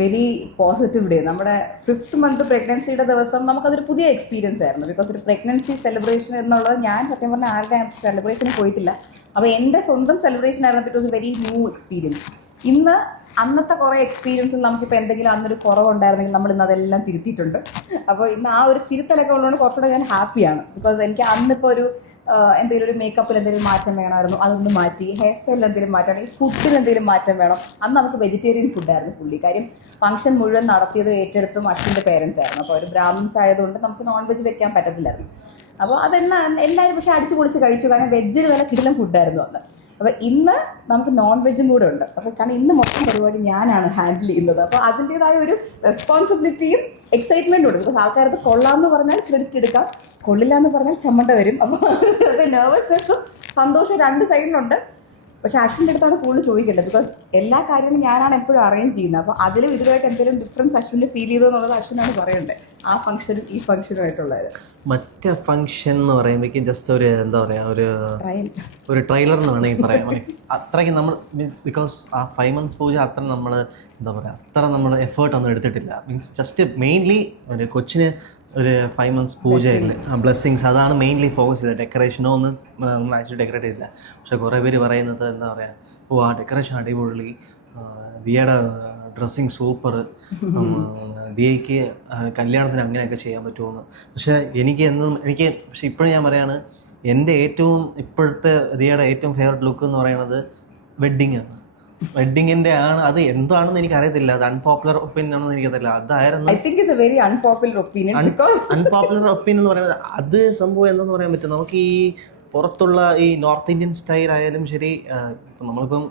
Very positive day. നമ്മുടെ 5th month പ്രഗ്നൻസിയുടെ ദിവസം നമുക്കതൊരു പുതിയ എക്സ്പീരിയൻസ് ആയിരുന്നു. ബിക്കോസ് ഒരു പ്രഗ്നൻസി സെലിബ്രേഷൻ എന്നുള്ളത് ഞാൻ സത്യം പറഞ്ഞാൽ ആരുടെ സെലിബ്രേഷന് പോയിട്ടില്ല. അപ്പോൾ എൻ്റെ സ്വന്തം സെലിബ്രേഷൻ ആയിരുന്നു. It was A very new experience. ഇന്ന് അന്നത്തെ കുറേ എക്സ്പീരിയൻസിൽ നമുക്കിപ്പോൾ എന്തെങ്കിലും അന്നൊരു കുറവുണ്ടായിരുന്നെങ്കിൽ നമ്മൾ ഇന്ന് അതെല്ലാം തിരുത്തിയിട്ടുണ്ട്. അപ്പോൾ ഇന്ന് ആ ഒരു തിരുത്തലൊക്കെ ഉള്ളതുകൊണ്ട് കുറച്ചുകൂടെ ഞാൻ ഹാപ്പിയാണ്. ബിക്കോസ് എനിക്ക് അന്നിപ്പോൾ ഒരു എന്തെങ്കിലും ഒരു മേക്കപ്പിൽ എന്തെങ്കിലും മാറ്റം വേണമായിരുന്നു, അതൊന്ന് മാറ്റി. ഹെയർ സ്റ്റൈലിൽ എന്തെങ്കിലും മാറ്റം, അല്ലെങ്കിൽ ഫുഡിൽ എന്തെങ്കിലും മാറ്റം വേണം. അന്ന് നമുക്ക് വെജിറ്റേറിയൻ ഫുഡായിരുന്നു ഫുള്ളി. കാര്യം ഫംഗ്ഷൻ മുഴുവൻ നടത്തിയത് ഏറ്റെടുത്തും അച്ഛൻ്റെ പേരൻസ് ആയിരുന്നു. അപ്പോൾ അവർ ബ്രാഹ്മിൻസ് ആയതുകൊണ്ട് നമുക്ക് നോൺ വെജ് വെക്കാൻ പറ്റത്തില്ലായിരുന്നു. അപ്പോൾ അതെന്നാ എല്ലാവരും പക്ഷേ അടിച്ചു പൊളിച്ച് കഴിച്ചു. കാരണം വെജിന് വില കിടിലം ഫുഡായിരുന്നു അന്ന്. അപ്പോൾ ഇന്ന് നമുക്ക് നോൺ വെജും കൂടെ ഉണ്ട്. അപ്പോൾ കാരണം ഇന്ന് മൊത്തം പരിപാടി ഞാനാണ് ഹാൻഡിൽ ചെയ്യുന്നത്. അപ്പോൾ അതിൻ്റേതായ ഒരു റെസ്പോൺസിബിലിറ്റിയും എക്സൈറ്റ്മെൻറ്റും ഉണ്ട്. ബിക്കോസ് ആൾക്കാരത് കൊള്ളാമെന്ന് പറഞ്ഞാൽ ക്രെഡിറ്റ് എടുക്കാം, കൊള്ളില്ല എന്ന് പറഞ്ഞാൽ ചമ്മണ്ട വരും. അപ്പോൾ നെർവസ്നെസ്സും സന്തോഷവും രണ്ട് സൈഡിലുണ്ട്. പക്ഷേ അശ്വിൻ്റെ അടുത്താണ് കൂടുതൽ ചോദിക്കേണ്ടത്. ബിക്കോസ് എല്ലാ കാര്യങ്ങളും ഞാനാണ് എപ്പോഴും അറേഞ്ച് ചെയ്യുന്നത്. അപ്പോൾ അതിലും ഇതിലുമായിട്ട് എന്തെങ്കിലും ഡിഫറൻസ് അശ്വിൻ്റെ ഫീൽ ചെയ്തു എന്നുള്ളത് അശ്വിനാണ് പറയേണ്ടത്. ആ ഫംഗ്ഷനും ഈ ഫംഗ്ഷനുമായിട്ടുള്ളത്. മറ്റേ ഫംഗ്ഷൻ എന്ന് പറയുമ്പോഴേക്കും ജസ്റ്റ് ഒരു എന്താ പറയുക, ഒരു ട്രെയിലർ എന്ന് വേണമെങ്കിൽ പറയാം. അത്രയ്ക്ക് നമ്മൾ മീൻസ് ബിക്കോസ് ആ 5 months പൂജ അത്ര നമ്മൾ എന്താ പറയുക, അത്ര നമ്മൾ എഫേർട്ടൊന്നും എടുത്തിട്ടില്ല. മീൻസ് ജസ്റ്റ് മെയിൻലി ഒരു കൊച്ചിന് ഒരു 5 months പൂജയില്ല, ബ്ലെസ്സിങ്സ്, അതാണ് മെയിൻലി ഫോക്കസ് ചെയ്തത്. ഡെക്കറേഷനോ ഒന്നും നമ്മൾ ആക്ച്വലി ഡെക്കറേറ്റ് ചെയ്തില്ല. പക്ഷേ കുറേ പേര് പറയുന്നത് എന്താ പറയുക, ഓ ആ ഡെക്കറേഷൻ അടിപൊളി, ദിയയുടെ ഡ്രസ്സിങ് സൂപ്പർ, ദിയയ്ക്ക് കല്യാണത്തിന് അങ്ങനെയൊക്കെ ചെയ്യാൻ പറ്റുമെന്ന്. പക്ഷേ പക്ഷേ ഇപ്പോഴും ഞാൻ പറയാണ്, എൻ്റെ ഏറ്റവും ഇപ്പോഴത്തെ ദിയയുടെ ഏറ്റവും ഫേവററ്റ് ലുക്ക് എന്ന് പറയുന്നത് വെഡ്ഡിങ് ആണ്. വെഡ്ഡിങ്ങിൻ്റെ ആണ്. അത് എന്താണെന്ന് എനിക്കറിയത്തില്ല, അത് അൺപോപ്പുലർ ഒപ്പീനിയൻ ആണെന്ന് എനിക്കറിയില്ല. അതായിരുന്നു അൺപോപ്പുലർ ഒപ്പീനിയൻ എന്ന് പറയുന്നത്. അത് സംഭവം എന്താണെന്ന് പറയാൻ പറ്റും. നമുക്ക് ഈ പുറത്തുള്ള ഈ നോർത്ത് ഇന്ത്യൻ സ്റ്റൈൽ ആയാലും ശരി, നമ്മളിപ്പം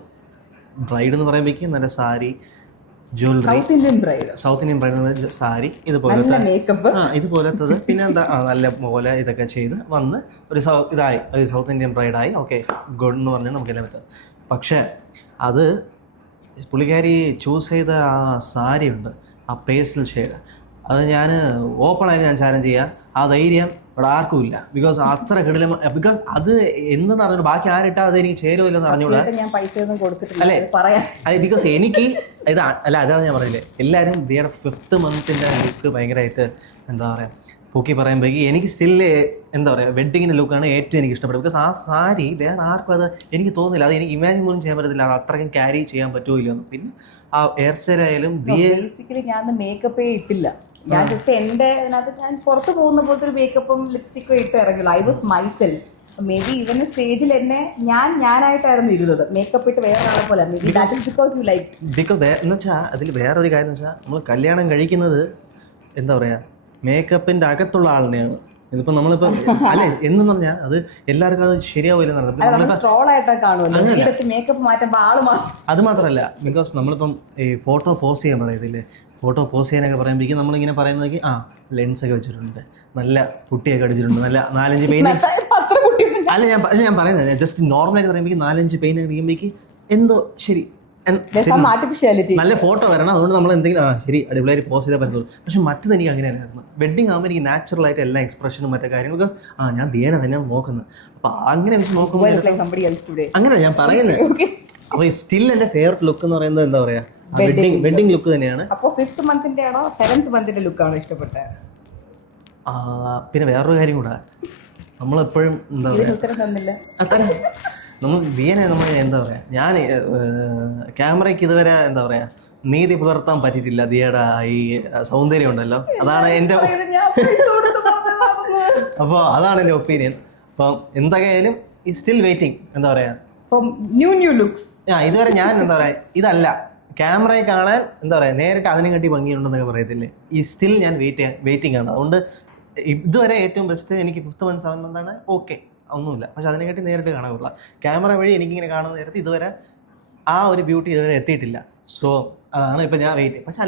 ബ്രൈഡ് എന്ന് പറയുമ്പോഴേക്കും നല്ല sari, jewellery, South Indian bride sari, ഇതുപോലത്തത്, പിന്നെ എന്താ നല്ല പോലെ ഇതൊക്കെ ചെയ്ത് വന്ന് ഒരു സൗത്ത് ഇന്ത്യൻ ബ്രൈഡായി. ഓക്കെ, ഗുഡ് എന്ന് പറഞ്ഞാൽ നമുക്കെല്ലാം പറ്റും. പക്ഷേ അത് പുള്ളിക്കാരി ചൂസ് ചെയ്ത ആ സാരി ഉണ്ട്, ആ പേസ്റ്റൽ ഷെയ്ഡ്, അത് ഞാൻ ഓപ്പണായിട്ട് ഞാൻ ചാലഞ്ച് ചെയ്യാം. ആ ധൈര്യം ഇവിടെ ആർക്കും ഇല്ല. ബിക്കോസ് അത്ര കിടിലം. ബിക്കോസ് അത് എന്തെന്ന് അറിഞ്ഞു, ബാക്കി ആരിട്ടാൽ അത് എനിക്ക് ചേരുമില്ലെന്ന് അറിഞ്ഞൂടാ. അല്ലേ, അതെ, ബിക്കോസ് എനിക്ക് അതാണ് ഞാൻ പറയില്ലേ, എല്ലാവരും ദിയയുടെ 5th month ലുക്ക് ഭയങ്കരമായിട്ട് എന്താ പറയുക പൊക്കി പറയുമ്പോഴേക്ക് എനിക്ക് സ്റ്റില് എന്താ പറയുക, വെഡ്ഡിങ്ങിൻ്റെ ലുക്കാണ് ഏറ്റവും എനിക്ക് ഇഷ്ടപ്പെട്ടത്. ബിക്കോസ് ആ സാരി വേറെ ആർക്കും അത് എനിക്ക് തോന്നുന്നില്ല, അത് എനിക്ക് ഇമാജിൻ പോലും ചെയ്യാൻ പറ്റത്തില്ല, അത് അത്രയ്ക്കും ക്യാരി ചെയ്യാൻ പറ്റുമോ ഇല്ലെന്ന്. പിന്നെ ആ ഹെയർ സ്റ്റൈൽ ആയാലും ബേസിക്കലി ഞാൻ മേക്കപ്പേ ഇട്ടില്ല. ഞാൻ ജസ്റ്റ് എൻ്റെ അതിനകത്ത് ഞാൻ പുറത്ത് പോകുന്ന പോലത്തെ ഒരു മേക്കപ്പും ലിപ്സ്റ്റിക്കും ഇട്ട് ഇറങ്ങില്ല. I was myself. May be even സ്റ്റേജിൽ എന്നെ ഞാനായിട്ടായിരുന്നു ഇരുന്നത്, മേക്കപ്പ് ഇട്ട് വേറെ ആളെ പോലെ. May be that is because you like. Because എന്ന് വെച്ചാൽ അതിൽ വേറൊരു കാര്യം എന്ന് വെച്ചാൽ, നമ്മൾ കല്യാണം കഴിക്കുന്നത് എന്താ പറയുക, മേക്കപ്പിൻ്റെ അകത്തുള്ള ആളിനെയാണ്. ഇതിപ്പോൾ നമ്മളിപ്പോൾ അല്ലെ എന്ന് പറഞ്ഞാൽ അത് എല്ലാവർക്കും അത് ശരിയാവില്ലെന്ന് അത് മാത്രമല്ല. ബിക്കോസ് നമ്മളിപ്പം ഈ ഫോട്ടോ പോസ്റ്റ് ചെയ്യാൻ പറയത്തില്ലേ, ഫോട്ടോ പോസ്റ്റ് ചെയ്യാനൊക്കെ പറയുമ്പോഴേക്കും നമ്മളിങ്ങനെ പറയുന്നതൊക്കെ ലെൻസൊക്കെ വെച്ചിട്ടുണ്ട്, നല്ല പുട്ടിയൊക്കെ അടിച്ചിട്ടുണ്ട്, നല്ല 4-5 പെയിന്റ്. അല്ല ഞാൻ പറയുന്നത് ജസ്റ്റ് നോർമലായിട്ട് പറയുമ്പോഴേക്കും 4-5 പെയിന്റ് അടിക്കുമ്പോഴേക്കും എന്തോ ശരി നല്ല ഫോട്ടോ വരണം, അതുകൊണ്ട് നമ്മൾ എന്തെങ്കിലും ശരി അടിപൊളിയായിട്ട് പോസ്റ്റ് ചെയ്താൽ പറ്റുള്ളൂ. പക്ഷെ മറ്റത് എനിക്ക് അങ്ങനെയല്ലായിരുന്നു. വെഡ്ഡിങ് ആകുമ്പോൾ എനിക്ക് നാച്ചുറലായിട്ട് എല്ലാ എക്സ്പ്രഷനും മറ്റേ കാര്യങ്ങളും, ബിക്കോസ് ഞാൻ ദിയനെ തന്നെയാണ് നോക്കുന്നത്. അപ്പോൾ അങ്ങനെ വെച്ച് നോക്കുമ്പോൾ അങ്ങനെ ഞാൻ പറയുന്നത്. അപ്പോൾ സ്റ്റിൽ എൻ്റെ ഫേവററ്റ് ലുക്ക് എന്ന് പറയുന്നത് എന്താ പറയുക, വെഡ്ഡിങ് ലുക്ക് തന്നെയാണ്. അപ്പോൾ 5th month ആണോ 7th month ലുക്കാണോ ഇഷ്ടപ്പെട്ടത്? പിന്നെ വേറൊരു കാര്യം കൂടെ, നമ്മളെപ്പോഴും എന്താ പറയുക, നമ്മൾ ദിയനെ നമ്മൾ എന്താ പറയുക, ഞാൻ ക്യാമറയ്ക്ക് ഇതുവരെ എന്താ പറയുക നീതി പുലർത്താൻ പറ്റിയിട്ടില്ല. ദിയയുടെ ഈ സൗന്ദര്യം ഉണ്ടല്ലോ, അതാണ് എൻ്റെ അപ്പോൾ അതാണ് എൻ്റെ ഒപ്പീനിയൻ. അപ്പം എന്തൊക്കെയായാലും ഈ സ്റ്റിൽ വെയിറ്റിംഗ് എന്താ പറയുക ന്യൂ ലുക്സ്. ഇതുവരെ ഞാൻ എന്താ പറയുക, ഇതല്ല ക്യാമറയെ കാണാൻ എന്താ പറയുക നേരിട്ട് അതിനെ കണ്ടി ഭംഗിയുണ്ടെന്നൊക്കെ പറയത്തില്ലേ, ഈ സ്റ്റിൽ ഞാൻ വെയിറ്റിംഗ് ആണ്. അതുകൊണ്ട് ഇതുവരെ ഏറ്റവും ബെസ്റ്റ് എനിക്ക് 5th month 7th month ആണ്. ഓക്കെ, ഒന്നുമില്ല, പക്ഷെ അതിനെക്കാട്ടി നേരിട്ട് കാണാൻ കൊള്ളാം. ക്യാമറ വഴി എനിക്കിങ്ങനെ കാണുന്ന നേരത്തെ ഇതുവരെ ആ ഒരു ബ്യൂട്ടി ഇതുവരെ എത്തിയിട്ടില്ല. സോ അതാണ് ഇപ്പം ഞാൻ വെയിറ്റ്. പക്ഷെ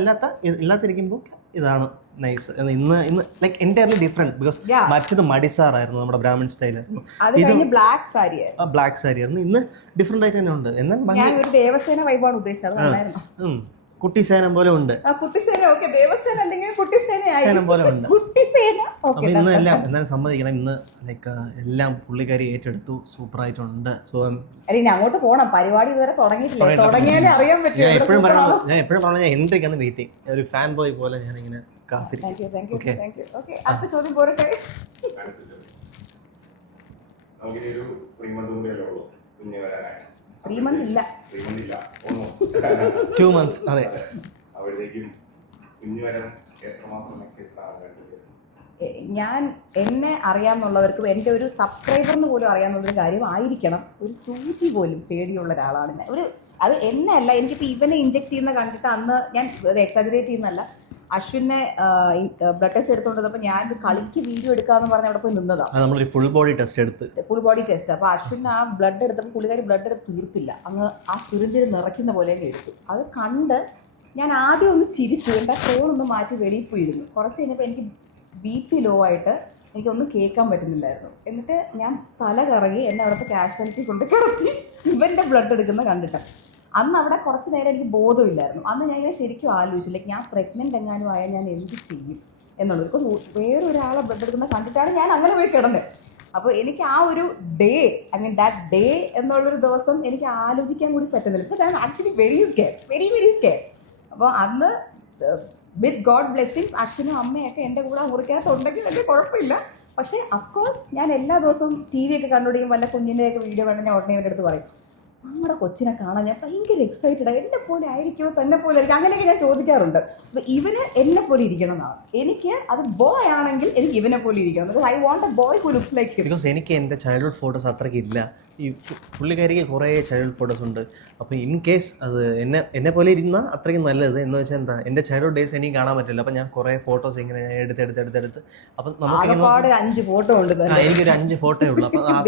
ഇല്ലാത്തിരിക്കുമ്പോൾ ഇതാണ് നൈസ്. ഇന്ന് ലൈക്ക് എൻറ്റയർലി ഡിഫറെന്റ്. ബിക്കോസ് മറ്റത് മടിസാറായിരുന്നു, നമ്മുടെ ബ്രാഹ്മിൺ സ്റ്റൈലായിരുന്നു, ബ്ലാക്ക് സാരി ആയിരുന്നു. ഇന്ന് ഡിഫറെന്റ് ആയിട്ട് തന്നെ ഉണ്ട്. എന്നാൽ ദേവസേന വൈബാണ് ഉദ്ദേശിച്ചത്. കുട്ടിസേനം പോലെ ഉണ്ട്. കുട്ടിസേന ഓക്കെ, ദേവസേന അല്ലെങ്കിൽ കുട്ടിസേനയായി സേനം പോലെ ഉണ്ട്. കുട്ടിസേന അപ്പൊ ഇന്ന് എല്ലാം എന്തായാലും സമ്മതിക്കണം, ഇന്ന് ലൈക്ക് എല്ലാം പുള്ളിക്കാരി ഏറ്റെടുത്തു, സൂപ്പർ ആയിട്ടുണ്ട്. സോ ഇനി അങ്ങോട്ട് പോണം, പരിപാടി ഇതുവരെ തുടങ്ങിയിട്ടില്ല, തുടങ്ങിയാലേ അറിയാൻ പറ്റും. ഞാൻ എപ്പോഴും പറഞ്ഞു ഞാൻ എൻട്രിക്കാണ് വെയിറ്റിംഗ്, ഒരു ഫാൻ ബോയ് പോലെ ഞാൻ ഇങ്ങനെ കാത്തിരിക്കും. അടുത്ത ചോദ്യം പോരട്ടെ. നമുക്കൊരു 3 month മുമ്പേ ഉള്ളൂ കുഞ്ഞ് വരാനായി. 3 months ഇല്ല, 2 months. അതെ, അവിടേക്കും കുഞ്ഞ് വരാൻ എത്രമാത്രം എക്സൈറ്റഡ് ആണ്? ഞാൻ എന്നെ അറിയാമെന്നുള്ളവർക്കും എൻ്റെ ഒരു സബ്സ്ക്രൈബറിന് പോലും അറിയാമെന്നുള്ളൊരു കാര്യം ആയിരിക്കണം, ഒരു സൂചി പോലും പേടിയുള്ള ഒരാളാണ് ഞാൻ. അത് എന്നെ അല്ല, എനിക്കിപ്പോൾ ഇവനെ ഇഞ്ചെക്ട് ചെയ്യുന്ന കണ്ടിട്ട് അന്ന് ഞാൻ എക്സാജറേറ്റ് ചെയ്യുന്നതല്ല, അശ്വിനെ ബ്ലഡ് ടെസ്റ്റ് എടുത്തുകൊണ്ടിരുന്നപ്പോൾ ഞാൻ കളിക്ക് വീഡിയോ എടുക്കാമെന്ന് പറഞ്ഞ് അവിടെ പോയി നിന്നതാണ്. Full body test full body test. അപ്പോൾ അശ്വിൻ ആ ബ്ലഡ് എടുത്തപ്പോൾ പുള്ളിക്കാരി ബ്ലഡ് എടുത്ത് തീർത്തില്ല, അങ്ങ് ആ സിറിഞ്ചിൽ നിറയ്ക്കുന്ന പോലെയൊക്കെ എടുത്തു. അത് കണ്ട് ഞാൻ ആദ്യം ഒന്ന് ചിരിച്ചു, എൻ്റെ ഫോണൊന്ന് മാറ്റി വെളിയിൽ പോയിരുന്നു. കുറച്ച് കഴിഞ്ഞപ്പോൾ എനിക്ക് BP ലോ ആയിട്ട് എനിക്കൊന്നും കേൾക്കാൻ പറ്റുന്നില്ലായിരുന്നു. എന്നിട്ട് ഞാൻ തല കറങ്ങി എന്നെ അവിടുത്തെ കാഷ്വാലിറ്റി കൊണ്ട് കിടത്തി ഇവൻ്റെ ബ്ലഡ് എടുക്കുന്ന കണ്ടിട്ട്. അന്ന് അവിടെ കുറച്ച് നേരം എനിക്ക് ബോധമില്ലായിരുന്നു. അന്ന് ഞാൻ ഇങ്ങനെ ശരിക്കും ആലോചിച്ചു, ലൈക്ക് ഞാൻ പ്രഗ്നൻ്റ് എങ്ങാനും ആയാൽ ഞാൻ എന്ത് ചെയ്യും എന്നുള്ളത്. ബിക്കോസ് വേറൊരാളെ ബ്ലഡ് എടുക്കുന്ന കണ്ടിട്ടാണ് ഞാൻ അങ്ങനെ പോയി കിടന്നത്. അപ്പോൾ എനിക്ക് ആ ഒരു day, I mean that day എന്നുള്ളൊരു ദിവസം എനിക്ക് ആലോചിക്കാൻ കൂടി പറ്റുന്നില്ല. Because I am actually very scare. അപ്പോൾ അന്ന് വിത്ത് ഗോഡ് ബ്ലെസ്സിങ്സ് അച്ഛനും അമ്മയൊക്കെ എൻ്റെ കൂടെ മുറിക്കകത്തുണ്ടെങ്കിൽ വലിയ കുഴപ്പമില്ല. പക്ഷേ അഫ്കോഴ്സ് ഞാൻ എല്ലാ ദിവസവും TV ഒക്കെ കണ്ടുപിടിക്കും, വല്ല കുഞ്ഞിൻ്റെയൊക്കെ വീഡിയോ കണ്ട് ഞാൻ ഉടനെ എൻ്റെ അടുത്ത് പറയും, നമ്മുടെ കൊച്ചിനെ കാണാൻ ഞാൻ ഭയങ്കര എക്സൈറ്റഡ്, എന്നെ പോലെ ആയിരിക്കുമോ, തന്നെ പോലെ ആയിരിക്കും, അങ്ങനെയൊക്കെ ഞാൻ ചോദിക്കാറുണ്ട്. അപ്പോൾ ഇവന് എന്നെ പോലെ ഇരിക്കണം എന്നാണ് എനിക്ക്. അത് ബോയ് ആണെങ്കിൽ എനിക്ക് ഇവനെ പോലെ ഇരിക്കണം. Because I want A boy who looks like him. Because എനിക്ക് എൻ്റെ ചൈൽഡ്ഹുഡ് ഫോട്ടോസ് അത്രയ്ക്ക് ഇല്ല. ഈ പുള്ളിക്കാരിക്ക് കുറേ ചൈൽഡ്ഹുഡ് ഫോട്ടോസ് ഉണ്ട്. അപ്പോൾ ഇൻ കേസ് അത് എന്നെ പോലെ ഇരുന്നാൽ അത്രയ്ക്ക് നല്ലത്. എന്ന് വെച്ചാൽ എന്താ, എൻ്റെ ചൈൽഡ്ഹുഡ് ഡേയ്സ് എനിക്ക് കാണാൻ പറ്റില്ല. അപ്പോൾ ഞാൻ കുറേ ഫോട്ടോസ് ഇങ്ങനെ എടുത്ത് അപ്പം നമുക്ക് 5 ഫോട്ടോ ഉണ്ട്. എനിക്കൊരു 5 ഫോട്ടോയേ ഉള്ളൂ. അപ്പോൾ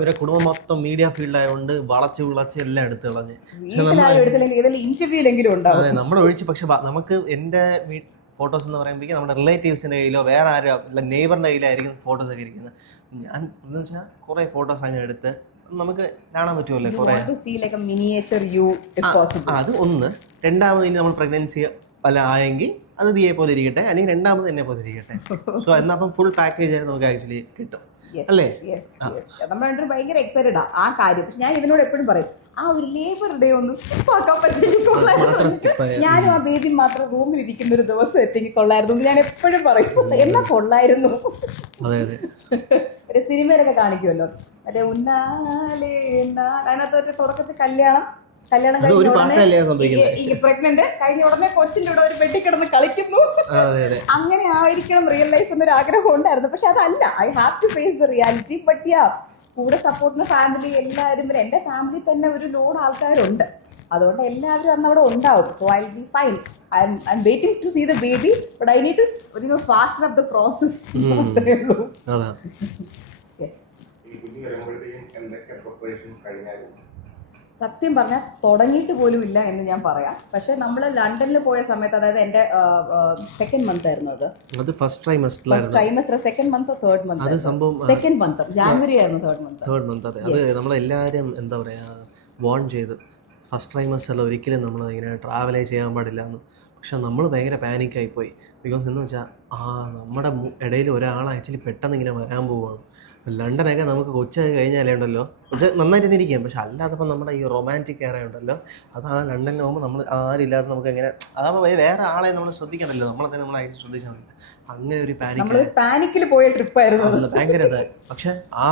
ഇവരെ കുടുംബം മൊത്തം മീഡിയ ഫീൽഡ് ആയതുകൊണ്ട് വളച്ച് എല്ലാം എടുത്ത് കളഞ്ഞ് അതെ നമ്മൾ ഒഴിച്ച്. പക്ഷെ നമുക്ക് എൻ്റെ ഫോട്ടോസ് എന്ന് പറയുമ്പോഴേക്കും നമ്മുടെ റിലേറ്റീവ്സിൻ്റെ കയ്യിലോ വേറെ ആരോ നെയ്ബറിൻ്റെ കയ്യിലായിരിക്കും ഫോട്ടോസ് ഒക്കെ ഇരിക്കുന്നത്. ഞാൻ എന്ന് വെച്ചാൽ കുറേ ഫോട്ടോസ് അങ്ങനെ എടുത്ത് നമുക്ക് കാണാൻ പറ്റുമല്ലോ കുറേ. അത് ഒന്ന്. രണ്ടാമത് ഇനി നമ്മൾ പ്രഗ്നൻസി പല ആയെങ്കിൽ അത് ദിയെ പോലെ ഇരിക്കട്ടെ, അല്ലെങ്കിൽ രണ്ടാമത് എന്നെ പോലെ ഇരിക്കട്ടെ. സോ എന്നപ്പം ഫുൾ പാക്കേജ് ആയിട്ട് നമുക്ക് ആക്ച്വലി കിട്ടും അല്ലേ? നമ്മൾ രണ്ടും ഭയങ്കര എക്സൈറ്റഡ് ആ കാര്യം. പക്ഷെ ഞാൻ ഇവനോട് എപ്പോഴും പറയും, ആ ഒരു ലേബർ ഡേ ഒന്ന് സ്കിപ്പാക്കാൻ പറ്റില്ല, ഞാനും ആ ബേബി മാത്രം റൂമിൽ ഇരിക്കുന്ന ഒരു ദിവസം എത്തിക്ക് കൊള്ളായിരുന്നു ഞാൻ എപ്പോഴും പറയും. എന്നാ കൊള്ളായിരുന്നു. ഒരു സിനിമയിലൊക്കെ കാണിക്കുമല്ലോ, മറ്റേ ഉന്നാലേ അതിനകത്ത് തുടക്കത്തിൽ കല്യാണം കഴിഞ്ഞ പ്രഗ്നന്റ് കഴിഞ്ഞ ഉടനെ കൊച്ചിന്റെ കൂടെ ഒരു വെട്ടിക്കിടന്ന് കളിക്കുന്നു. അങ്ങനെ ആയിരിക്കണം റിയൽ ലൈഫ് എന്നൊരു ആഗ്രഹം ഉണ്ടായിരുന്നു. പക്ഷെ അതല്ല, I have to face the reality. But ya, കൂടെ സപ്പോർട്ടിന് ഫാമിലി എല്ലാവരും, എൻ്റെ ഫാമിലി തന്നെ ഒരു ലോഡ് ആൾക്കാരുണ്ട്, അതുകൊണ്ട് എല്ലാവരും അന്ന് അവിടെ ഉണ്ടാവും. So I will be fine. I'm waiting to see the baby, but I need to fasten up the process. അത്രേ ഉള്ളൂ. Yes. സത്യം പറഞ്ഞാൽ തുടങ്ങിയിട്ട് പോലും ഇല്ല എന്ന് ഞാൻ പറയാം. പക്ഷെ നമ്മൾ ലണ്ടനിൽ പോയ സമയത്ത്, അതായത് എൻ്റെ സെക്കൻഡ് മന്ത് ആയിരുന്നു അത്. First trimester second month third month second month January ആയിരുന്നു തേർഡ് മന്ത്. അതെ, അത് നമ്മളെല്ലാവരും എന്താ പറയുക വാൺ ചെയ്ത് ഫസ്റ്റ് ട്രൈമസ്റ്ററിൽ ഒരിക്കലും നമ്മൾ ഇങ്ങനെ ട്രാവലേ ചെയ്യാൻ പാടില്ല എന്ന്. പക്ഷെ നമ്മൾ ഭയങ്കര പാനിക്കായിപ്പോയി. ബിക്കോസ് എന്ന് വെച്ചാൽ നമ്മുടെ ഇടയിൽ ഒരാൾ ആക്ച്വലി പെട്ടെന്ന് ഇങ്ങനെ വരാൻ പോവുകയാണ്. ലണ്ടനൊക്കെ നമുക്ക് കൊച്ചായി കഴിഞ്ഞാലേ ഉണ്ടല്ലോ കൊച്ച് നന്നായിട്ട് തന്നെ ഇരിക്കാം. പക്ഷെ അല്ലാത്തപ്പോൾ നമ്മുടെ ഈ റൊമാൻറ്റിക് ഏറെ ഉണ്ടല്ലോ, അത് ആ ലണ്ടനിൽ പോകുമ്പോൾ നമ്മൾ ആരില്ലാതെ നമുക്ക് എങ്ങനെ അതാകുമ്പോൾ വേറെ ആളെ നമ്മൾ ശ്രദ്ധിക്കണമല്ലോ, നമ്മളെ തന്നെ നമ്മളായിട്ട് ശ്രദ്ധിച്ചാൽ മതി. അങ്ങനെ ഒരു പാനിക്കിൽ പോയ ട്രിപ്പായിരുന്നു ഭയങ്കര. പക്ഷെ ആ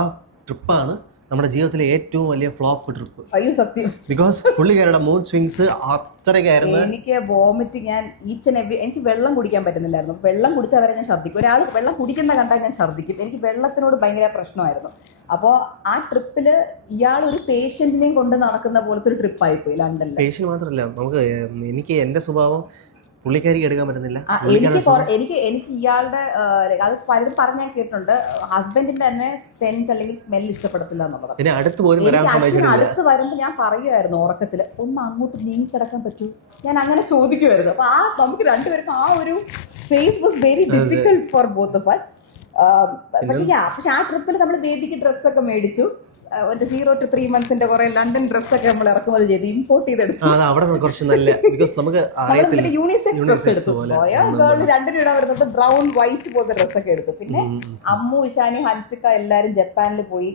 ട്രിപ്പാണ് നമ്മുടെ ജീവിതത്തിലെ ഏറ്റവും വലിയ ഫ്ലോപ്പ് ട്രിപ്പ്. അയ്യോ സത്യം. ബിക്കോസ് പുള്ളിക്കാരുടെ മൂഡ് സ്വിങ്സ് അത്രയ്ക്കായിരുന്നു. എനിക്ക് വോമിറ്റിംഗ്, ഞാൻ ഈച്ച് ആൻഡ് എവറി, എനിക്ക് വെള്ളം കുടിക്കാൻ പറ്റുന്നില്ലായിരുന്നു. വെള്ളം കുടിച്ചാൽ വരെ ഞാൻ ഛർദ്ദിക്കും. ഒരാൾ വെള്ളം കുടിക്കുന്ന കണ്ടാൽ ഞാൻ ഛർദ്ദിക്കും. എനിക്ക് വെള്ളത്തിനോട് ഭയങ്കര പ്രശ്നമായിരുന്നു. അപ്പോൾ ആ ട്രിപ്പിൽ ഇയാൾ ഒരു പേഷ്യൻറ്റിനെയും കൊണ്ട് നടക്കുന്ന പോലത്തെ ഒരു ട്രിപ്പായിപ്പോയി ലണ്ടനിൽ. പേഷ്യൻ്റ് മാത്രമല്ല, എനിക്ക് എൻ്റെ സ്വഭാവം പുള്ളിക്കാരിക്ക് എടുക്കാൻ പറ്റുന്നില്ല. എനിക്ക് ഇയാളുടെ അത് പലരും പറഞ്ഞ് ഞാൻ കേട്ടിട്ടുണ്ട്, ഹസ്ബൻഡിന്റെ തന്നെ സെന്റ് അല്ലെങ്കിൽ സ്മെൽ ഇഷ്ടപ്പെടത്തില്ല എന്നുള്ളത്. അടുത്ത് വരുമ്പോൾ ഞാൻ പറയുമായിരുന്നു ഉറക്കത്തിൽ, ഒന്ന് അങ്ങോട്ട് നീങ്ങി കിടക്കാൻ പറ്റൂ, ഞാൻ അങ്ങനെ ചോദിക്കുമായിരുന്നു. അപ്പൊ നമുക്ക് രണ്ടുപേർക്കും ആ ഒരു phase was very difficult for both of us. പക്ഷെ ആ ട്രിപ്പിൽ നമ്മൾ ബേബിക്ക് ഡ്രസ്സൊക്കെ മേടിച്ചു. ഒരു 0 to 3 months കുറെ ലണ്ടൻ ഡ്രസ്സൊക്കെ നമ്മൾ ഇറക്കുമതി ചെയ്ത് ഇമ്പോർട്ട് ചെയ്തെടുത്തു. അവിടെ കുറച്ച് നല്ല ബിക്കോസ് നമുക്ക് യൂണിസെക്സ് ഡ്രസ് എടുത്തു. ഗേൾ രണ്ടിനും ഇടാൻ വരുന്നത് ബ്രൗൺ വൈറ്റ് പോലത്തെ ഡ്രസ്സൊക്കെ എടുത്തു. പിന്നെ അമ്മു, ഇഷാനി, ഹൻസിക എല്ലാവരും ജപ്പാനിൽ പോയി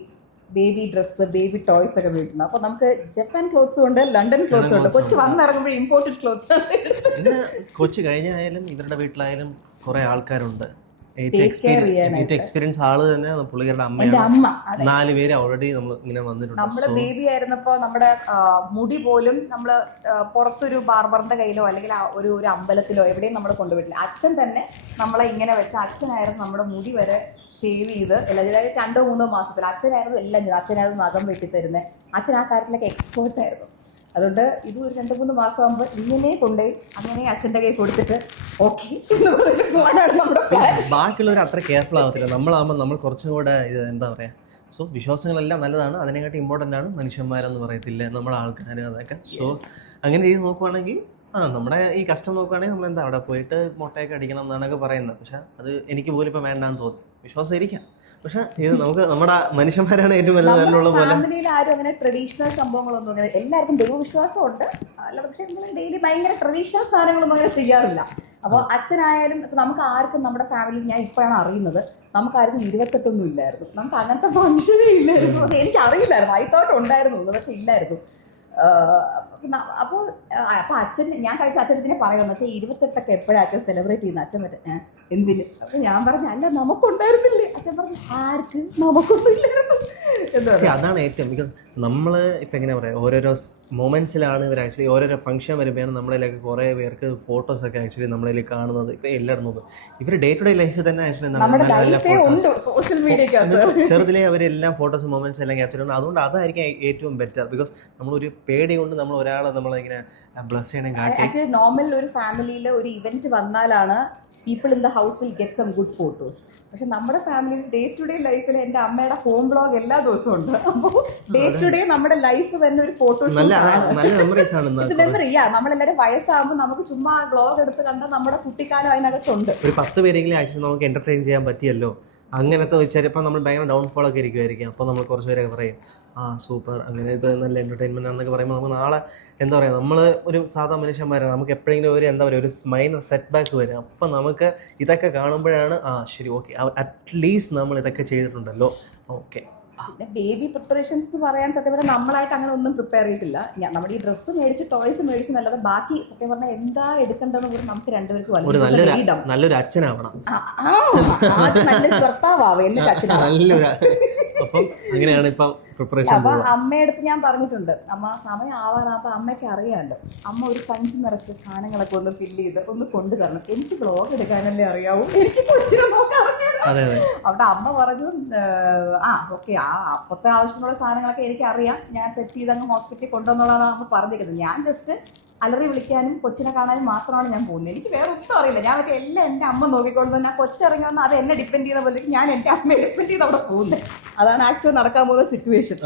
ബേബി ഡ്രസ്സ്, ബേബി ടോയ്സ് ഒക്കെ മേടിച്ചിരുന്നു. അപ്പൊ നമുക്ക് ജപ്പാൻ ക്ലോത്ത്സ് ഉണ്ട്, ലണ്ടൻ ക്ലോത്ത്സ് ഉണ്ട്. കൊച്ചു വന്നിറങ്ങുമ്പോൾ ഇമ്പോർട്ടഡ് ക്ലോത്ത്സ് ഉണ്ട്. പിന്നെ കൊച്ചു കഴിഞ്ഞായാലും ഇവരുടെ വീട്ടിലായാലും കുറെ ആൾക്കാരുണ്ട്. എക്സ്പീരിയൻസ് ആള് തന്നെ പുള്ളിക്കാരുടെ അമ്മയാണ്. 4 പേര് ഓൾറെഡി നമ്മൾ ഇങ്ങനെ വന്നിട്ടുണ്ട്. നമ്മുടെ ബേബി ആയിരുന്നപ്പോ നമ്മുടെ മുടി പോലും നമ്മള് പുറത്തൊരു ബാർബറിന്റെ കയ്യിലോ അല്ലെങ്കിൽ ഒരു അമ്പലത്തിലോ എവിടെയും നമ്മൾ കൊണ്ടുപോയിട്ടില്ല. അച്ഛൻ തന്നെ നമ്മളെ ഇങ്ങനെ വെച്ച അച്ഛനായിരുന്നു നമ്മുടെ മുടി വരെ ഷേവ് ചെയ്ത് എല്ലാം ചെയ്ത് 2-3 മാസത്തിൽ അച്ഛനായിരുന്നു എല്ലാം ചെയ്ത്. അച്ഛനായിരുന്നു നഖം വെട്ടിത്തരുന്നത്. അച്ഛൻ ആ കാര്യത്തിലൊക്കെ എക്സ്പേർട്ട് ആയിരുന്നു. അതുകൊണ്ട് ഇത് ഒരു 2-3 മാസം ആകുമ്പോൾ ഇങ്ങനെ കൊണ്ടുപോയി അങ്ങനെ അച്ഛൻ്റെ കൈ കൊടുത്തിട്ട് ഓക്കെ ബാക്കിയുള്ളവർ അത്ര കെയർഫുൾ ആവത്തില്ല. നമ്മളാകുമ്പോൾ നമ്മൾ കുറച്ചും കൂടെ ഇത് എന്താ പറയുക, സോ വിശ്വാസങ്ങളെല്ലാം നല്ലതാണ്, അതിനെക്കാട്ടി ഇമ്പോർട്ടൻ്റ് ആണ് മനുഷ്യന്മാരെന്ന് പറയത്തില്ല നമ്മുടെ ആൾക്കാർ അതൊക്കെ. സോ അങ്ങനെ ചെയ്ത് നോക്കുവാണെങ്കിൽ നമ്മുടെ ഈ കസ്റ്റം നോക്കുകയാണെങ്കിൽ നമ്മൾ എന്താ അവിടെ പോയിട്ട് മുട്ടയൊക്കെ അടിക്കണം എന്നാണൊക്കെ പറയുന്നത്. പക്ഷെ അത് എനിക്ക് പോലും ഇപ്പം വേണ്ടാന്ന് തോന്നും. വിശ്വാസം ഇരിക്കാം, പക്ഷെ ഇത് നമുക്ക് നമ്മുടെ മനുഷ്യന്മാരാണ് ഏറ്റവും വലുതുള്ള പോലെ. ഫാമിലിയിൽ ആരും അങ്ങനെ ട്രഡീഷണൽ സംഭവങ്ങളൊന്നും അങ്ങനെ, എല്ലാവർക്കും ദൈവവിശ്വാസം ഉണ്ട് അല്ല, പക്ഷെ ഡെയിലി ഭയങ്കര ട്രഡീഷണൽ സാധനങ്ങളൊന്നും അങ്ങനെ ചെയ്യാറില്ല. അപ്പോൾ അച്ഛനായാലും ഇപ്പം നമുക്ക് ആർക്കും നമ്മുടെ ഫാമിലി, ഞാൻ ഇപ്പോഴാണ് അറിയുന്നത്, നമുക്കാർക്കും 28 ഇല്ലായിരുന്നു. നമുക്ക് അങ്ങനത്തെ ഫംഗ്ഷനേ ഇല്ലായിരുന്നു. അത് എനിക്ക് അറിയില്ലായിരുന്നു. ഐത്തോട്ട് ഉണ്ടായിരുന്നു, പക്ഷെ ഇല്ലായിരുന്നു. അപ്പോൾ അച്ഛൻ, ഞാൻ കഴിച്ച അച്ഛനത്തിനെ പറയുമെന്ന് വെച്ചാൽ 28 എപ്പോഴാണ് അച്ഛൻ സെലിബ്രേറ്റ് ചെയ്യുന്നത്? അച്ഛൻ പറ്റും എന്തിന്? അപ്പൊ ഞാൻ പറഞ്ഞു അല്ല നമുക്കുണ്ടായിരുന്നില്ലേ. അച്ഛൻ പറഞ്ഞു ആർക്ക്, നമുക്കൊന്നും ഇല്ലായിരുന്നു. അതാണ് ഏറ്റവും ബിക്കോസ് നമ്മൾ ഇപ്പം എങ്ങനെ പറയാം, ഓരോരോ മൊമെന്റ്സിലാണ് ഇവർ ആക്ച്വലി ഓരോരോ ഫംഗ്ഷൻ വരുമ്പോഴാണ് നമ്മളിലേക്ക് കുറേ പേർക്ക് ഫോട്ടോസൊക്കെ ആക്ച്വലി നമ്മളിലേക്ക് കാണുന്നത്. ഇപ്പം എല്ലാവരും നോക്കും ഇവർ ഡേ ടു ഡേ ലൈഫിൽ തന്നെ ആക്ച്വലി ചെറുതിലേ അവരെല്ലാം ഫോട്ടോസ് മൊമെന്റ്സ് എല്ലാം ക്യാപ്ചർ ചെയ്യുന്നത്. അതുകൊണ്ട് അതായിരിക്കും ഏറ്റവും ബെറ്റർ. ബിക്കോസ് നമ്മളൊരു പേടി കൊണ്ട് നമ്മൾ ഒരാളെ നമ്മളിങ്ങനെ ബ്ലസ് ചെയ്യണം കാട്ടി. നോർമൽ ഒരു ഫാമിലിയിൽ ഒരു ഇവന്റ് വന്നാലാണ് people in the house will get some good photos. പക്ഷെ നമ്മുടെ ഫാമിലി ഡേ ടു ഡേ ലൈഫിൽ എൻ്റെ അമ്മയുടെ ഹോം ബ്ലോഗ് എല്ലാ ദിവസവും ഉണ്ട്. അപ്പോൾ ഡേ ടു ഡേ നമ്മുടെ ലൈഫ് തന്നെ ഒരു ഫോട്ടോ മെമ്മറിയാ. നമ്മളെല്ലാവരും വയസ്സാകുമ്പോൾ നമുക്ക് ചുമ്മാ ബ്ലോഗ് എടുത്ത് കണ്ടാൽ നമ്മുടെ കുട്ടിക്കാലം അതിനകത്തുണ്ട്. ഒരു 10 പേരെങ്കിലും ആക്ച്വലി നമുക്ക് എന്റർടൈൻ ചെയ്യാൻ പറ്റിയല്ലോ. അങ്ങനത്തെ വെച്ചാൽ ഇപ്പം നമ്മൾ ഭയങ്കര ഡൗൺഫോൾ ഒക്കെ ഇരിക്കുമായിരിക്കും. അപ്പോൾ നമ്മൾ കുറച്ച് പേരൊക്കെ പറയും സൂപ്പർ, അങ്ങനെ ഇത് നല്ല എൻ്റർടൈൻമെൻറ്റ് ആണെന്നൊക്കെ പറയുമ്പോൾ നമുക്ക് നാളെ എന്താ പറയുക, നമ്മൾ ഒരു സാധാ മനുഷ്യന്മാരാണ്. നമുക്ക് എപ്പോഴെങ്കിലും ഒരു എന്താ പറയുക, ഒരു മൈനർ സെറ്റ് ബാക്ക് വരും. അപ്പം നമുക്ക് ഇതൊക്കെ കാണുമ്പോഴാണ് ശരി ഓക്കെ അറ്റ്ലീസ്റ്റ് നമ്മൾ ഇതൊക്കെ ചെയ്തിട്ടുണ്ടല്ലോ ഓക്കെ. പിന്നെ ബേബി പ്രിപ്പറേഷൻസ് എന്ന് പറയാൻ സത്യം പറഞ്ഞാൽ നമ്മളായിട്ട് അങ്ങനെ ഒന്നും പ്രിപ്പയർ ചെയ്തിട്ടില്ല. നമ്മുടെ ഈ ഡ്രസ്സ് മേടിച്ച് ടോയ്സ് മേടിച്ച് നല്ലത്, ബാക്കി സത്യം പറഞ്ഞാൽ എന്താ എടുക്കേണ്ടതെന്ന് പോലും നമുക്ക് രണ്ടുപേർക്കും നല്ലൊരു അച്ഛനാവണം, നല്ലൊരു ഭർത്താവും എന്നിട്ട് അച്ഛനാവും. അപ്പം അങ്ങനെയാണ് ഇപ്പം പ്രിപ്പറേഷൻ. അപ്പൊ അമ്മയടുത്ത് ഞാൻ പറഞ്ഞിട്ടുണ്ട്, അമ്മ സമയം ആവാറാകുമ്പോൾ അമ്മയ്ക്ക് അറിയാമല്ലോ, അമ്മ ഒരു സഞ്ചി നിറച്ച് സാധനങ്ങളൊക്കെ ഒന്ന് ഫില്ല് ചെയ്ത് ഒന്ന് കൊണ്ടുതരണം, എനിക്ക് ബ്ലോഗ് എടുക്കാനല്ലേ അറിയാവൂ, എനിക്ക് കൊച്ചിനെ നോക്കാൻ അറിയാം. അവിടെ അമ്മ പറഞ്ഞു ഓക്കെ അപ്പത്തെ ആവശ്യമുള്ള സാധനങ്ങളൊക്കെ എനിക്ക് അറിയാം, ഞാൻ സെറ്റ് ചെയ്ത് അങ്ങ് ഹോസ്പിറ്റലിൽ കൊണ്ടുവന്നുള്ളതാണ് അമ്മ പറഞ്ഞിരിക്കുന്നത്. ഞാൻ ജസ്റ്റ് അലറി വിളിക്കാനും കൊച്ചിനെ കാണാനും മാത്രമാണ് ഞാൻ പോകുന്നത്. എനിക്ക് വേറെ ഒന്നും അറിയില്ല. ഞാൻ മറ്റേ എല്ലാം എൻ്റെ അമ്മ നോക്കിക്കൊണ്ടു. ഞാൻ കൊച്ചിറങ്ങി വന്നാൽ അത് എന്നെ ഡിപ്പെൻഡ് ചെയ്യുന്ന പോലെ ഞാൻ എൻ്റെ അമ്മയെ ഡിപ്പെൻഡ് ചെയ്ത് അവിടെ പോകുന്നത്. അതാണ് ആക്ച്വലി നടക്കാൻ പോകുന്ന സിറ്റുവേഷൻ.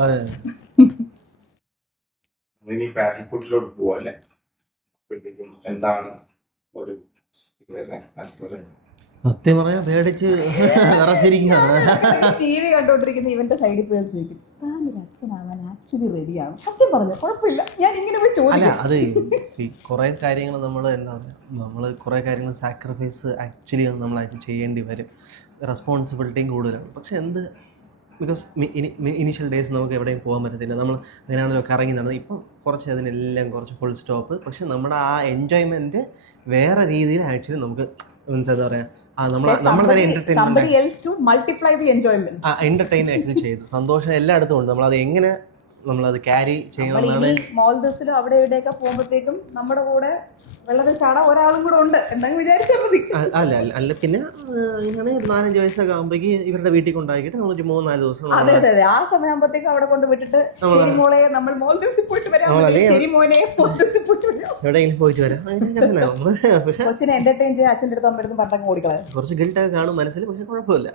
എന്താണ് ഒരു സത്യം പറയാ പേടിച്ച് TV കണ്ടോണ്ടിരിക്കുന്ന ഇവന്റെ സൈഡിൽ പോയി ചോദിക്കും, താനൊരു അച്ഛനാവാൻ ആക്ച്വലി റെഡിയാണ്? സത്യം പറഞ്ഞു കുഴപ്പമില്ല, ഞാൻ ഇങ്ങനെ പോയി ചോദിക്കാം. അത് കുറെ കാര്യങ്ങൾ നമ്മൾ എന്താ പറയുക, നമ്മൾ കുറെ കാര്യങ്ങൾ സാക്രിഫൈസ് ആക്ച്വലി നമ്മൾ ചെയ്യേണ്ടി വരും. റെസ്പോൺസിബിലിറ്റിയും കൂടുതലാണ്. പക്ഷെ എന്ത് ബിക്കോസ് ഇനീഷ്യൽ ഡേയ്സ് നമുക്ക് എവിടെയും പോകാൻ പറ്റത്തില്ല. നമ്മൾ അങ്ങനെയാണല്ലോ കറങ്ങി നടന്നത്. ഇപ്പം കുറച്ച് അതിനെല്ലാം കുറച്ച് ഫുൾ സ്റ്റോപ്പ്. പക്ഷെ നമ്മുടെ ആ എൻജോയ്മെൻറ്റ് വേറെ രീതിയിൽ ആക്ച്വലി നമുക്ക് മീൻസ് എന്താ പറയുക, നമ്മൾ തന്നെ എന്റർടൈൻ ആക്ച്വലി ചെയ്തു. സന്തോഷം എല്ലായിടത്തും ഉണ്ട്. നമ്മളത് എങ്ങനെ നമ്മളത് ക്യാരി ചെയ്യണമെന്നാണ്. മോൾദസിലും അവിടെ എവിടെയൊക്കെ പോകുമ്പോഴത്തേക്കും നമ്മുടെ കൂടെ വെള്ളത്തിൽ ചാടാൻ ഒരാളും കൂടെ ഉണ്ട് എന്നങ്ങ് വിചാരിച്ചാൽ മതി. അല്ല പിന്നെ ഇങ്ങനെ 4-5 വയസ്സൊക്കെ ആകുമ്പോഴേക്ക് ഇവരുടെ വീട്ടിൽ കൊണ്ടാക്കിയിട്ട് നമ്മൾ 3-4 ദിവസം അതെ ആ സമയമാകുമ്പോഴത്തേക്ക് അവിടെ കൊണ്ട് വിട്ടിട്ട് ശരി മോളെ നമ്മൾ മോൾദസിൽ പോയിട്ട് വരാം, ശരി മോനെ മോൾദസിൽ പോയിട്ട് വരാം, എവിടെയെങ്കിലും പോയിട്ട് വരാം. കൊച്ചിനെ എന്റർടൈൻ ചെയ്യാൻ അച്ഛൻ്റെ അടുത്ത് അമ്മയുടെ പണ്ടങ്ങ് ഓടിക്കളയാം. കുറച്ച് ഗിൽട്ടൊക്കെ കാണും മനസ്സിൽ, പക്ഷെ കുഴപ്പമില്ല.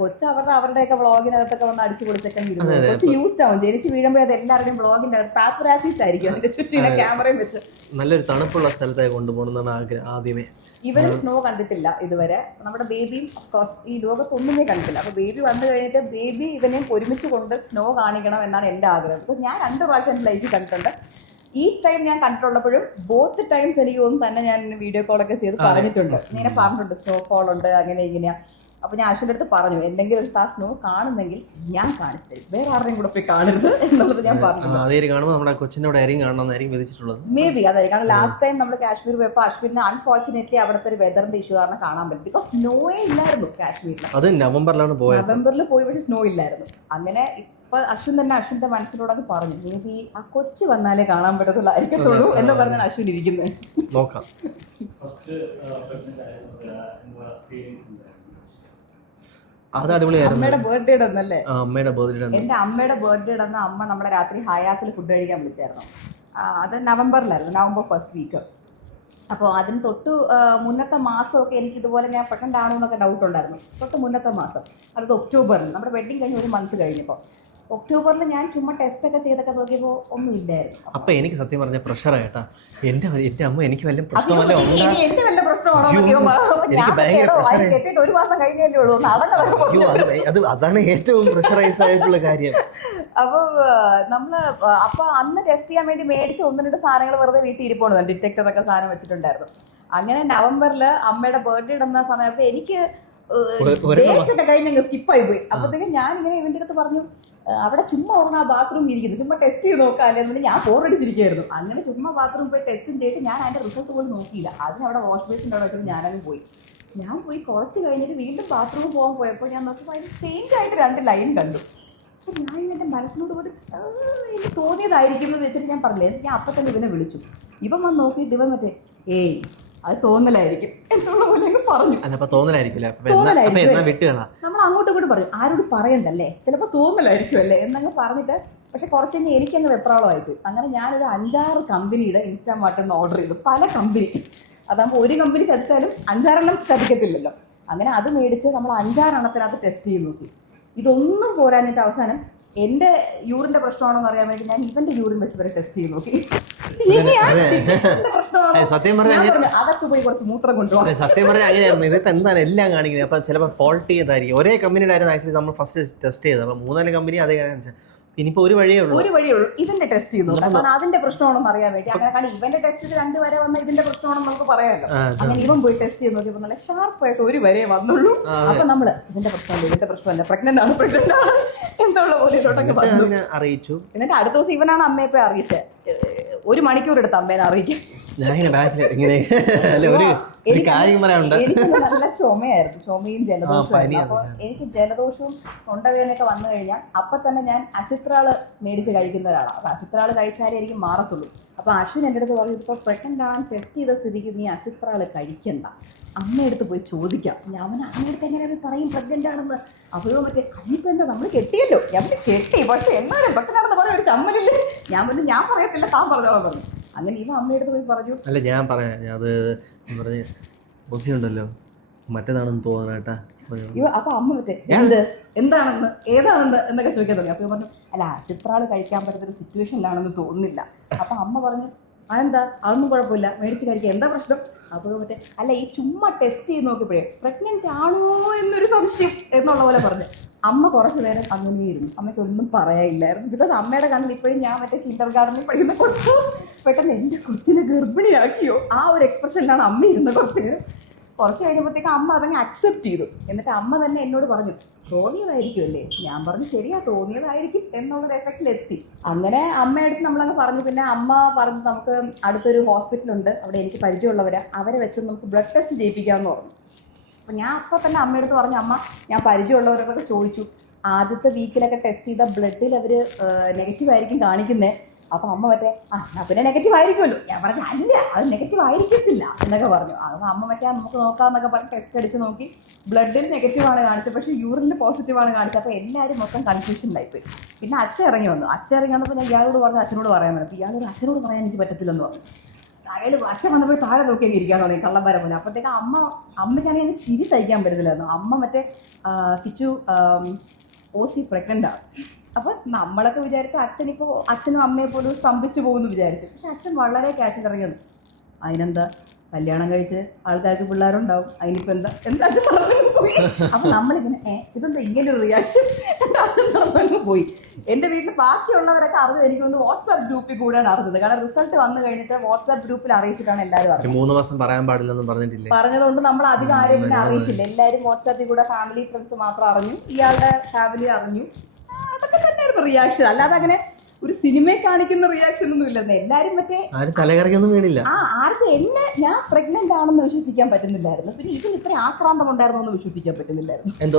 കൊച്ചു അവരുടെയൊക്കെ വ്ളോഗിനകത്തൊക്കെ വന്ന് അടിച്ചു പൊളിച്ചൊക്കെ കൊച്ചു യൂസ്ഡ് ആവും. ജനിച്ച് വീഴുമ്പോഴേ അത് എല്ലാവരുടെയും ബ്ലോഗിന്റെ പാപ്പറാസീസ് ആയിരിക്കും അതിന്റെ ചുറ്റിനെ ക്യാമറയും വെച്ച്. നല്ലൊരു തണുപ്പുള്ള സ്ഥലത്തേക്ക് കൊണ്ടുപോകണമെന്നാണ് ആഗ്രഹം ആദ്യമേ. ഇവരും സ്നോ കണ്ടിട്ടില്ല ഇതുവരെ. നമ്മുടെ ബേബിയും ഓഫ്കോഴ്സ് ഈ ലോകത്തൊന്നുമേ കണ്ടിട്ടില്ല. അപ്പോൾ ബേബി വന്നു കഴിഞ്ഞിട്ട് ബേബി ഇവനെയും ഒരുമിച്ച് കൊണ്ട് സ്നോ കാണിക്കണം എന്നാണ് എൻ്റെ ആഗ്രഹം. ബിക്കോസ് ഞാൻ 2 പ്രാവശ്യം എൻ്റെ ലൈഫിൽ കണ്ടിട്ടുണ്ട്. ഈ ടൈം ഞാൻ കണ്ടിട്ടുള്ളപ്പോഴും ബോത്ത് ടൈംസ് എനിക്ക് തോന്നുന്നു തന്നെ ഞാൻ വീഡിയോ കോളൊക്കെ ചെയ്ത് പറഞ്ഞിട്ടുണ്ട്. ഇങ്ങനെ പറഞ്ഞിട്ടുണ്ട് സ്നോ ഫോൾ ഉണ്ട് അങ്ങനെ ഇങ്ങനെയാ. അപ്പോൾ ഞാൻ അശ്വിൻ്റെ അടുത്ത് പറഞ്ഞു എന്തെങ്കിലും ഒരു സ്നോ കാണുന്നെങ്കിൽ ഞാൻ കാണിച്ചു തരും, വേറെ ആരുടെയും കൂടെ പോയി കാണരുത് എന്നുള്ളത് ഞാൻ പറഞ്ഞു. മേ ബി അതായിരിക്കും. കാരണം ലാസ്റ്റ് ടൈം നമ്മൾ കാശ്മീർ പോയപ്പോൾ അശ്വിന് അൺഫോർച്ചുനേറ്റ്ലി അവിടുത്തെ ഒരു വെതറിന്റെ ഇഷ്യൂ കാരണം കാണാൻ പറ്റും. ബിക്കോസ് സ്നോയേ ഇല്ലായിരുന്നു കാശ്മീരിൽ. അത് നവംബറിലാണ് പോയത്. നവംബറിൽ പോയി പക്ഷേ സ്നോ ഇല്ലായിരുന്നു. അങ്ങനെ ഇപ്പൊ അശ്വിൻ തന്നെ അശ്വിന്റെ മനസ്സിലൂടെ അത് പറഞ്ഞു മേ ബി ആ കൊച്ചു വന്നാലേ കാണാൻ പറ്റത്തുള്ളൂ എന്ന് പറഞ്ഞാൽ അശ്വിൻ ഇരിക്കുന്നത്. നോക്കാം. അത് അടിപൊളിയായിരുന്നു. അമ്മയുടെ ബർത്ത്ഡേ ഒന്നല്ലേ? അമ്മയുടെ ബർത്ത്ഡേ. എന്റെ അമ്മയുടെ ബർത്ത്ഡേ അന്ന് അമ്മ നമ്മളെ രാത്രി ഹയാത്തിൽ ഫുഡ് കഴിക്കാൻ വിളിച്ചായിരുന്നു. അത് നവംബറിലായിരുന്നു, നവംബർ ഫസ്റ്റ് വീക്ക്. അപ്പോൾ അതിന് തൊട്ട് മുന്നത്തെ മാസമൊക്കെ എനിക്ക് ഇതുപോലെ ഞാൻ പ്രഗ്നൻ്റ് ആണോ എന്നൊക്കെ ഡൗട്ട് ഉണ്ടായിരുന്നു. തൊട്ട് മുന്നത്തെ മാസം, അതായത് ഒക്ടോബറിൽ നമ്മുടെ വെഡിങ് കഴിഞ്ഞ് 1 മന്ത് കഴിഞ്ഞപ്പോൾ ഒക്ടോബറിൽ ഞാൻ ചുമ്മാ ടെസ്റ്റൊക്കെ ചെയ്തൊക്കെ നോക്കിയപ്പോൾ ഒന്നും ഇല്ലായിരുന്നു. അപ്പൊ എനിക്ക് സത്യം പറഞ്ഞ പ്രഷറായിട്ടാ. എന്റെ അമ്മ എനിക്ക് വല്ല പ്രശ്നമല്ല. എന്റെ വല്ല പ്രശ്നമാണോ? 1 മാസം കഴിഞ്ഞല്ലേ ഉള്ളൂ. അതാണ് ഏറ്റവും പ്രഷറൈസ് ആയിട്ടുള്ള കാര്യം. അപ്പോൾ അപ്പൊ അന്ന് ടെസ്റ്റ് ചെയ്യാൻ വേണ്ടി മേടിച്ച് 1-2 സാധനങ്ങൾ വെറുതെ വീട്ടിൽ ഇരിപ്പോണ്ട് ഡിറ്റക്ടറൊക്കെ സാധനം വെച്ചിട്ടുണ്ടായിരുന്നു. അങ്ങനെ നവംബറിൽ അമ്മയുടെ ബർത്ത്ഡേ ഇടുന്ന സമയത്ത് എനിക്ക് ഡേറ്റ് ഒക്കെ കഴിഞ്ഞ് സ്കിപ്പായി പോയി. അപ്പോഴത്തേക്കും ഞാൻ ഇങ്ങനെ ഇവന്റെ അടുത്ത് പറഞ്ഞു അവിടെ ചുമ്മാ ആ ബാത്റൂമിൽ ഇരിക്കുന്നു, ചുമ്മാ ടെസ്റ്റ് ചെയ്ത് നോക്കാമല്ലേ എന്ന് ഞാൻ ഫോറടിച്ചിരിക്കുകയായിരുന്നു. അങ്ങനെ ചുമ്മാ ബാത്റൂമിൽ പോയി ടെസ്റ്റും ചെയ്തിട്ട് ഞാൻ അതിന്റെ റിസൾട്ട് പോലും നോക്കിയില്ല. അതിനവിടെ വാഷ് ബേസിൻ്റെ അവിടെ വെച്ചിട്ട് ഞാനങ്ങ് പോയി. ഞാൻ പോയി കുറച്ച് കഴിഞ്ഞിട്ട് വീണ്ടും ബാത്റൂമിൽ പോയപ്പോൾ ഞാൻ നോക്കുമ്പോൾ അതിന് സെയിം ആയിട്ട് 2 ലൈൻ കണ്ടു. അപ്പോൾ ഞാൻ എൻ്റെ മനസ്സിനോട് പോയിട്ട് എനിക്ക് തോന്നിയതായിരിക്കും എന്ന് വെച്ചിട്ട് ഞാൻ പറഞ്ഞില്ലേ, ഞാൻ അപ്പം തന്നെ ഇവനെ വിളിച്ചു. ഇവൻ വന്ന് നോക്കിയിട്ട് ഇവൻ മറ്റേ അത് തോന്നലായിരിക്കും എന്നുള്ള പോലെ പറഞ്ഞു. നമ്മൾ അങ്ങോട്ടും ഇങ്ങോട്ടും പറഞ്ഞു, ആരോട് പറയണ്ടല്ലേ, ചിലപ്പോൾ തോന്നലായിരിക്കും അല്ലേ എന്നങ്ങ് പറഞ്ഞിട്ട്. പക്ഷെ കുറച്ച് കഴിഞ്ഞ് എനിക്കങ്ങ് വെപ്രാളമായിട്ട് അങ്ങനെ ഞാനൊരു 5-6 കമ്പനിയുടെ ഇൻസ്റ്റാമാർട്ടിൽ നിന്ന് ഓർഡർ ചെയ്തു. പല കമ്പനി, അതാകുമ്പോൾ ഒരു കമ്പനി ചതിച്ചാലും 5-6 ചതിക്കത്തില്ലല്ലോ. അങ്ങനെ അത് മേടിച്ച് നമ്മൾ 5-6 എണ്ണത്തിനകത്ത് ടെസ്റ്റ് ചെയ്ത് നോക്കി. ഇതൊന്നും പോരാഞ്ഞിട്ട് അവസാനം എൻ്റെ യൂറിൻ്റെ പ്രശ്നമാണോ എന്ന് അറിയാൻ വേണ്ടി ഞാൻ ഇവൻ്റെ യൂറിൻ വെച്ച് വരെ ടെസ്റ്റ് ചെയ്ത് നോക്കി. സത്യം പറഞ്ഞാൽ അതൊക്കെ പോയി കുറച്ച് മൂത്രം കൊണ്ടുപോകാം. സത്യം പറഞ്ഞാൽ അങ്ങനെയായിരുന്നു. ഇതിപ്പോൾ എന്താണ് എല്ലാം കാണിക്കുന്നത്. അപ്പം ചിലപ്പോൾ ഫോൾട്ട് ചെയ്തായിരിക്കും. ഒരേ കമ്പനിയുടെ ആയിരുന്നു ആക്ച്വലി നമ്മൾ ഫസ്റ്റ് ടെസ്റ്റ് ചെയ്തത്. അപ്പം 3-4 കമ്പനി അതേ കാണിച്ചത്. ഇനിയിപ്പോൾ ഒരു വഴിയേ ഉള്ളൂ ഇവന്റെ ടെസ്റ്റ് ചെയ്യുന്നു. കാരണം അതിന്റെ പ്രശ്നമാണെന്ന് അറിയാൻ വേണ്ടി. അങ്ങനെ കാരണം ഇവന്റെ ടെസ്റ്റിൽ 2 വരെ വന്ന ഇതിന്റെ പ്രശ്നമാണെന്ന് നമുക്ക് പറയാമല്ലോ. അങ്ങനെ ഇവൻ പോയി ടെസ്റ്റ് ചെയ്ത് നോക്കിയപ്പോൾ നല്ല ഷാർപ്പായിട്ട് 1 വരെ വന്നുള്ളൂ. അപ്പൊ നമ്മള് ഇതിന്റെ പ്രശ്നമല്ല പ്രഗ്നന്റ് ആണ് എന്നുള്ള പോലെ ഇതോട്ടൊക്കെ വന്നു അറിയിച്ചു. എന്നിട്ട് അടുത്ത ദിവസം ഇവനാണ് അമ്മയെ പോയി അറിയിച്ചത്. 1 മണിക്കൂർ എടുത്ത് അമ്മേനെ അറിയിക്കും. എനിക്ക് നല്ല ചുമയായിരുന്നു, ചുമയും ജലദോഷവും. അപ്പോൾ എനിക്ക് ജലദോഷവും തൊണ്ടവേദനയൊക്കെ വന്നു കഴിഞ്ഞാൽ അപ്പം തന്നെ ഞാൻ അസിത്രാള് മേടിച്ച് കഴിക്കുന്ന ഒരാളാണ്. അപ്പോൾ അസിത്രാള് കഴിച്ചാലേ എനിക്ക് മാറത്തുള്ളൂ. അപ്പോൾ അശ്വിൻ എൻ്റെ അടുത്ത് പറഞ്ഞു, ഇപ്പോൾ പെട്ടെന്ന് ആവാൻ ടെസ്റ്റ് ചെയ്ത സ്ഥിതിക്ക് നീ അസിത്രാള് കഴിക്കണ്ട, അമ്മയടുത്ത് പോയി ചോദിക്കാം. ഞാൻ അമ്മയടുത്ത് എങ്ങനെയാണ് പറയും പ്രഗ്നൻ്റ് ആണെന്ന്. അപ്പോൾ മറ്റേ അതിനിപ്പോൾ എന്താ നമ്മൾ കെട്ടിയല്ലോ, ഞാൻ കെട്ടി, പക്ഷെ എന്നാലും പെട്ടെന്നാണെന്ന് പറയാൻ ഒരു ചമ്മലില്ലേ. ഞാൻ പറയത്തില്ല, താൻ പറഞ്ഞോളാം പറഞ്ഞു. അങ്ങനെ ഇവ അമ്മയടുത്ത് പോയി പറഞ്ഞു. അല്ല ഞാൻ പറയാം, അത് പറഞ്ഞ് ബുദ്ധിയുണ്ടല്ലോ മറ്റേതാണെന്ന് തോന്നണേട്ടാ. അപ്പൊ അമ്മ മറ്റേ എന്താണെന്ന് ഏതാണെന്ന് എന്നൊക്കെ ചോദിക്കാൻ തുടങ്ങി. അപ്പൊ പറഞ്ഞു അല്ല അസിത്രാള് കഴിക്കാൻ പറ്റുന്ന ഒരു സിറ്റുവേഷനിലാണെന്ന് തോന്നുന്നില്ല. അപ്പൊ അമ്മ പറഞ്ഞു അതെന്താ, അതൊന്നും കുഴപ്പമില്ല, മേടിച്ച് കഴിക്കുക, എന്താ പ്രശ്നം. അപ്പോൾ മറ്റേ അല്ല ഈ ചുമ്മാ ടെസ്റ്റ് ചെയ്ത് നോക്കിയപ്പോഴേ പ്രഗ്നന്റ് ആണോ എന്നൊരു സംശയം എന്നുള്ള പോലെ പറഞ്ഞു. അമ്മ കുറച്ച് നേരം അങ്ങനെയായിരുന്നു, അമ്മയ്ക്ക് ഒന്നും പറയാനില്ലായിരുന്നു. ബിക്കോസ് അമ്മയുടെ കണ്ണിൽ ഇപ്പോഴും ഞാൻ മറ്റേ കിൻഡർ ഗാർഡനിൽ പഠിക്കുന്ന കൊച്ചു പെട്ടെന്ന് എൻ്റെ കൊച്ചിനെ ഗർഭിണിയാക്കിയോ ആ ഒരു എക്സ്പ്രഷനിലാണ് അമ്മ ഇരുന്നത്. കുറച്ച് കഴിഞ്ഞപ്പോഴത്തേക്ക് അമ്മ അതങ്ങ് അക്സെപ്റ്റ് ചെയ്തു. എന്നിട്ട് അമ്മ തന്നെ എന്നോട് പറഞ്ഞു തോന്നിയതായിരിക്കും അല്ലേ. ഞാൻ പറഞ്ഞു ശരിയാ തോന്നിയതായിരിക്കും എന്നുള്ളൊരു എഫക്റ്റിലെത്തി. അങ്ങനെ അമ്മയടുത്ത് നമ്മളങ്ങ് പറഞ്ഞു. പിന്നെ അമ്മ പറഞ്ഞു നമുക്ക് അടുത്തൊരു ഹോസ്പിറ്റലുണ്ട്, അവിടെ എനിക്ക് പരിചയമുള്ളവരാ, അവരെ വെച്ച് നമുക്ക് ബ്ലഡ് ടെസ്റ്റ് ചെയ്യിപ്പിക്കാമെന്ന് പറഞ്ഞു. അപ്പം ഞാൻ അപ്പോൾ തന്നെ അമ്മയടുത്ത് പറഞ്ഞു അമ്മ ഞാൻ പരിചയമുള്ളവരൊക്കെ ചോദിച്ചു, ആദ്യത്തെ വീക്കിലൊക്കെ ടെസ്റ്റ് ചെയ്ത ബ്ലഡിൽ അവർ നെഗറ്റീവ് ആയിരിക്കും കാണിക്കുന്നത്. അപ്പോൾ അമ്മ മറ്റേ പിന്നെ നെഗറ്റീവ് ആയിരിക്കുമല്ലോ. ഞാൻ പറഞ്ഞു അല്ല അത് നെഗറ്റീവ് ആയിരിക്കത്തില്ല എന്നൊക്കെ പറഞ്ഞു. അപ്പോൾ അമ്മ മറ്റേ നമുക്ക് നോക്കാമെന്നൊക്കെ പറഞ്ഞ് ടെസ്റ്റ് അടിച്ച് നോക്കി ബ്ലഡിൽ നെഗറ്റീവാണ് കാണിച്ചത്, പക്ഷേ യൂറിനിൽ പോസിറ്റീവാണ് കാണിച്ചത്. അപ്പോൾ എല്ലാവരും മൊത്തം കൺഫ്യൂഷനിലായിപ്പോയി. പിന്നെ അച്ഛൻ ഇറങ്ങി വന്നപ്പോൾ ഞാൻ ഇയാളോട് പറഞ്ഞു അച്ഛനോട് പറയാൻ പറഞ്ഞു. അപ്പോൾ ഇയാളോട് അച്ഛനോട് പറയാൻ എനിക്ക് പറ്റത്തില്ലെന്ന് പറഞ്ഞു. അയാൾ അച്ഛൻ വന്നപ്പോൾ താഴെ നോക്കിയൊക്കെ ഇരിക്കാൻ തുടങ്ങി കള്ളന്മാരെ പോലെ. അപ്പോഴത്തേക്ക് അമ്മയ്ക്കാണെങ്കിൽ എനിക്ക് ചിരി സഹിക്കാൻ പറ്റത്തില്ലായിരുന്നു. അമ്മ മറ്റേ കിച്ചു ഓസി പ്രഗ്നൻ്റ് ആണ്. അപ്പൊ നമ്മളൊക്കെ വിചാരിച്ചു അച്ഛനും അമ്മയെ പോലും സ്തംഭിച്ചു പോകുന്നു വിചാരിച്ചു. പക്ഷെ അച്ഛൻ വളരെ ക്യാഷിൽ ഇറങ്ങിയത്. അതിനെന്താ, കല്യാണം കഴിച്ച് ആൾക്കാർക്ക് പിള്ളേരുണ്ടാവും, അതിനിപ്പോ എന്താ അച്ഛൻ നടന്നു പോയി. അപ്പൊ നമ്മളിങ്ങനെ ഇതെന്താ ഇങ്ങനെ ഒരു റിയാക്ഷൻ, എന്റെ അച്ഛൻ നടന്നു പോയി. എന്റെ വീട്ടിൽ ബാക്കിയുള്ളവരൊക്കെ അറിഞ്ഞത് എനിക്കൊന്ന് വാട്സാപ്പ് ഗ്രൂപ്പിൽ കൂടെയാണ് അറിഞ്ഞത്. കാരണം റിസൾട്ട് വന്നു കഴിഞ്ഞിട്ട് വാട്സാപ്പ് ഗ്രൂപ്പിൽ അറിയിച്ചിട്ടാണ് എല്ലാവരും അറിഞ്ഞത്. 3 മാസം പറയാൻ പാടില്ലെന്ന് പറഞ്ഞിട്ടില്ലേ? പറഞ്ഞതുകൊണ്ട് നമ്മൾ അധികം ആരും പിന്നെ അറിയിച്ചില്ല. എല്ലാവരും വാട്സാപ്പിൽ കൂടെ ഫാമിലി ഫ്രണ്ട്സ് മാത്രം അറിഞ്ഞു, ഇയാളുടെ ഫാമിലി അറിഞ്ഞു. അതൊക്കെ തന്നെയായിരുന്നു റിയാക്ഷൻ. അല്ലാതെ അങ്ങനെ ഒരു സിനിമയെ കാണിക്കുന്ന റിയാക്ഷൻ ഒന്നും ഇല്ലെന്ന്. എല്ലാരും മറ്റേ തലകറക്കൊന്നും വീണില്ല. ആർക്കും ഞാൻ പ്രഗ്നന്റ് ആണെന്ന് വിശ്വസിക്കാൻ പറ്റുന്നില്ലായിരുന്നു. പിന്നെ ഇതിന് ഇത്ര ആക്രാന്തം ഉണ്ടായിരുന്നു എന്ന് വിശ്വസിക്കാൻ പറ്റുന്നില്ലായിരുന്നു. എന്തോ